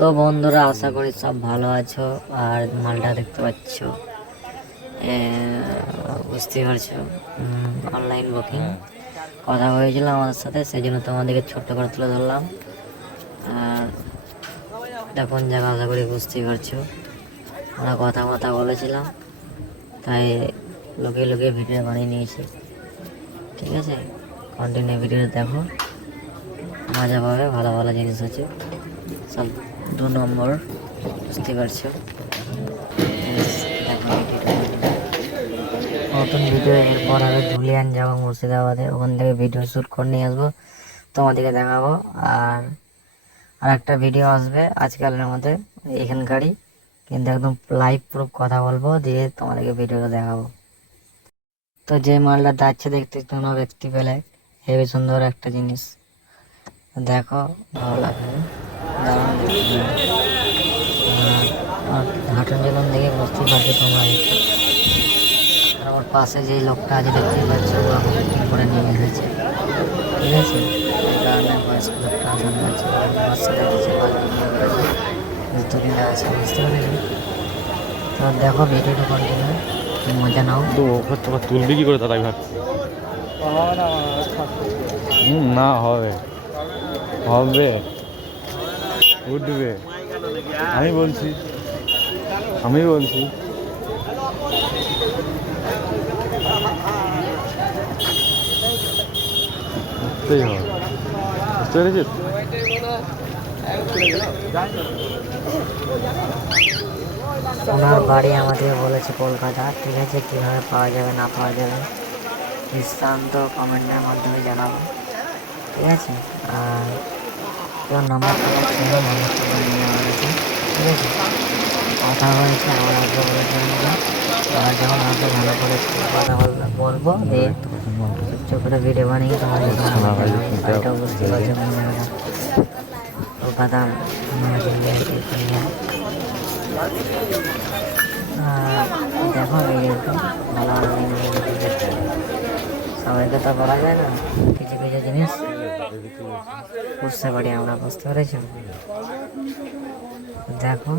তো বন্ধুরা আশা করি সব ভালো আছো আর মালটা দেখতে পাচ্ছ। বুঝতে পারছ অনলাইন বুকিং কথা হয়েছিল আমাদের সাথে সেই জন্য তোমাদেরকে ছোট্ট করে তুলে ধরলাম। আর এটা কোন জায়গা আশা করি বুঝতেই পারছ আমরা কথা মতা বলেছিলাম তাই লোকে লোকে ভিডিও বানিয়ে নিয়েছি। ঠিক আছে? কন্টিনিউ ভিডিও দেখো। মজা পাবে ভালো ভালো জিনিস আছে। দু নম্বর বুঝতে পারছ? নতুন ভিডিও এরপর আমি ধুলিয়ান যাব মুর্শিদাবাদে। ওখান থেকে ভিডিও শ্যুট করে নিয়ে আসব। তোমাদেরকে দেখাবো। আর আর একটা ভিডিও আসবে আজকালের মধ্যে, এখানকারই। কিন্তু একদম লাইভ প্রুফ কথা বলব, দিয়ে তোমাদেরকে ভিডিওটা দেখাবো। তো যে মালটা যাচ্ছে দেখতে কোনো ব্যক্তি পেলে। হেবি সুন্দর একটা জিনিস। দেখো, ভালো লাগবে দারুণ দেখতে। আর- আর হাঁটুন জলন দেখে বুঝতেই পারছ তোমরা। দেখতে। আর আমার পাশে যে লোকটা আছে দেখতেই পাচ্ছ ও আমাকে বুকিং করে নিয়ে এসেছে। ঠিক আছে? কারণে বয়স্ক লোকটা আছে বুঝতে কিনা আছে বুঝতে পেরেছি? তো দেখো ভিডিওটা কন্টিনিউ মজা নাও। তো তোকে তুলবি কি করে ভাবছি হুম না হবে। হবে। উঠবে। আমি বলছি আমি বলছি। উঠতেই হবে। বুঝতে পেরেছিস? ওনার বাড়ি আমাদের বলেছে কলকাতা। ঠিক আছে, কীভাবে পাওয়া যাবে, না পাওয়া যাবে দৃষ্টান্ত কমেন্টের মাধ্যমে জানাব। ঠিক আছে? আর কেউ নাম্বারটা পাচ্ছে না নাম্বারটা করে নিয়ে হয়েছে ঠিক আছে? কথা হয়েছে আমার আর যখন আসবে ভালো করে কথা বলবে দিয়ে করে ভিডিও বানিয়ে তোমাদের বাড়িটা বুঝতে পারছ মানুষের আর দেখো ভিডিওটা সবাইকে বলা যায় না? কিছু কিছু জিনিস বুঝতে পারি আমরা বুঝতে পেরেছি? দেখো